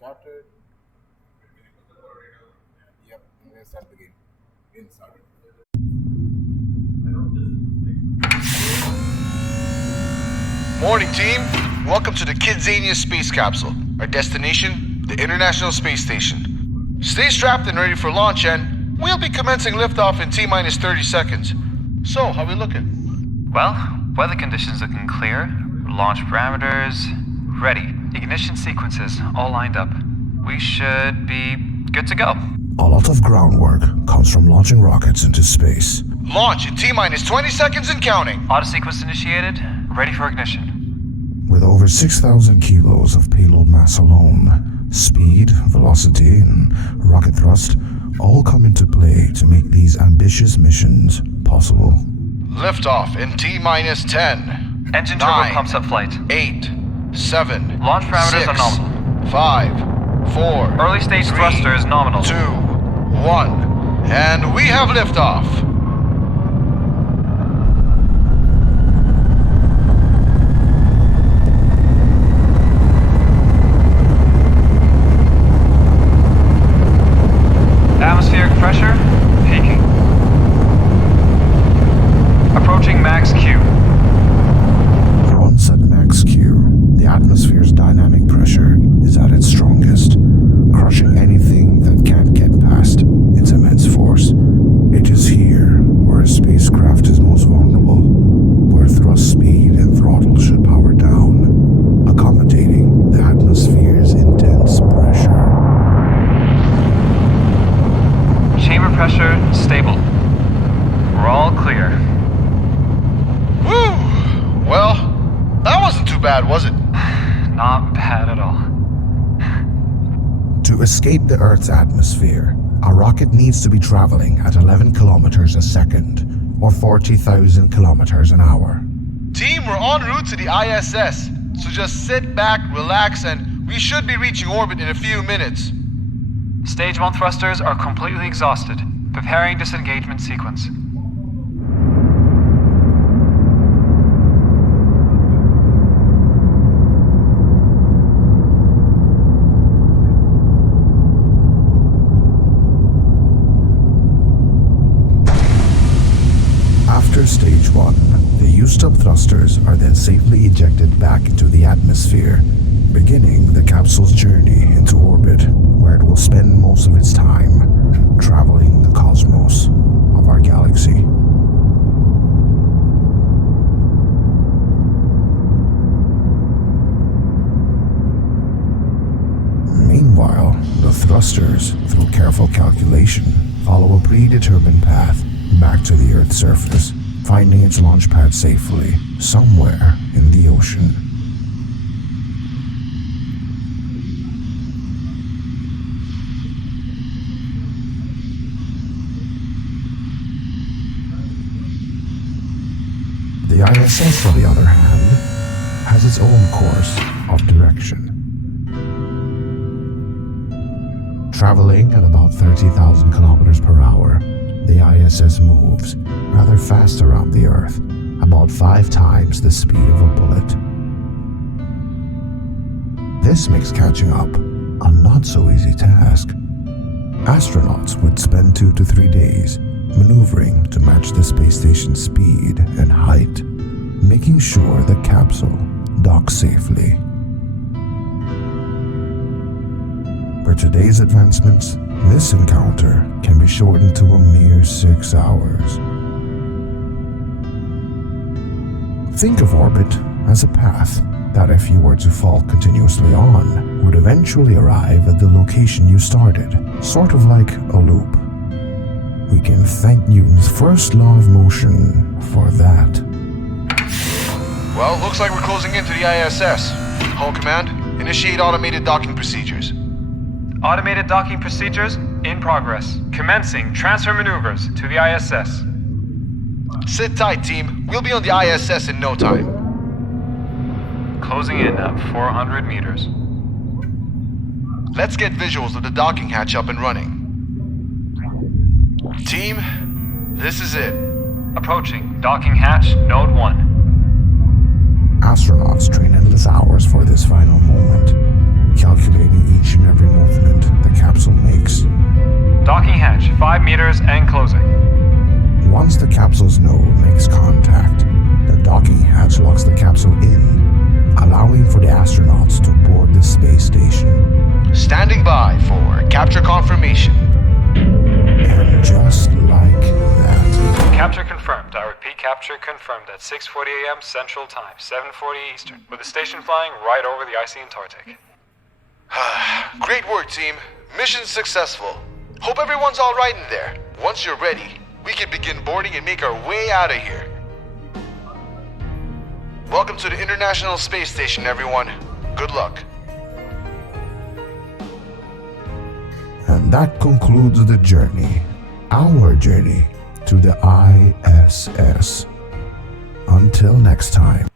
Started. Yep, I'm gonna start the game. Game started. Morning, team. Welcome to the Kidzania space capsule. Our destination, the International Space Station. Stay strapped and ready for launch, and we'll be commencing liftoff in T-minus 30 seconds. So, how we looking? Well, weather conditions looking clear. Launch parameters ready. Ignition sequences all lined up. We should be good to go. A lot of groundwork comes from launching rockets into space. Launch in T-minus 20 seconds and counting. Auto sequence initiated. Ready for ignition. With over 6,000 kilos of payload mass alone, speed, velocity, and rocket thrust all come into play to make these ambitious missions possible. Liftoff in T-minus 10. Engine turbo pumps up flight. 8, 7. Launch parameters 6, are nominal. 5, 4. Early stage 3, thrusters nominal. 2, 1. And we have liftoff. Atmospheric pressure peaking. Approaching max Q. Once at max Q, the atmosphere's dynamic pressure is at its strongest, crushing anything that can't get past its immense force. It is here where a spacecraft is most vulnerable, where thrust speed and throttle should power down, accommodating the atmosphere's intense pressure. Chamber pressure stable. We're all clear. Woo! Well, that wasn't too bad, was it? Not bad at all. To escape the Earth's atmosphere, a rocket needs to be traveling at 11 kilometers a second, or 40,000 kilometers an hour. Team, we're en route to the ISS, so just sit back, relax, and we should be reaching orbit in a few minutes. Stage 1 thrusters are completely exhausted. Preparing disengagement sequence. After stage 1, the used-up thrusters are then safely ejected back into the atmosphere, beginning the capsule's journey into orbit, where it will spend most of its time traveling the cosmos of our galaxy. Meanwhile, the thrusters, through careful calculation, follow a predetermined path back to the Earth's surface, finding its launch pad safely somewhere in the ocean. The ISS, on the other hand, has its own course of direction. Traveling at about 30,000 kilometers per hour, the ISS moves rather fast around the Earth, about 5 times the speed of a bullet. This makes catching up a not-so-easy task. Astronauts would spend 2 to 3 days maneuvering to match the space station's speed and height, making sure the capsule docks safely. For today's advancements, this encounter can be shortened to a mere 6 hours. Think of orbit as a path that, if you were to fall continuously on, would eventually arrive at the location you started, sort of like a loop. We can thank Newton's first law of motion for that. Well, looks like we're closing into the ISS. Hull Command, initiate automated docking procedures. Automated docking procedures in progress. Commencing transfer maneuvers to the ISS. Sit tight, team. We'll be on the ISS in no time. Closing in at 400 meters. Let's get visuals of the docking hatch up and running. Team, this is it. Approaching docking hatch, node 1. Astronauts train endless hours for this final moment, calculating each and every closing. Once the capsule's node makes contact, the docking hatch locks the capsule in, allowing for the astronauts to board the space station. Standing by for capture confirmation. And just like that, Capture confirmed. I repeat, capture confirmed at 6:40 a.m. Central Time, 7:40 Eastern, with the station flying right over the icy Antarctic. Great work, team. Mission successful. Hope everyone's all right in there. Once you're ready, we can begin boarding and make our way out of here. Welcome to the International Space Station, everyone. Good luck. and that concludes the journey, our journey to the ISS. Until next time.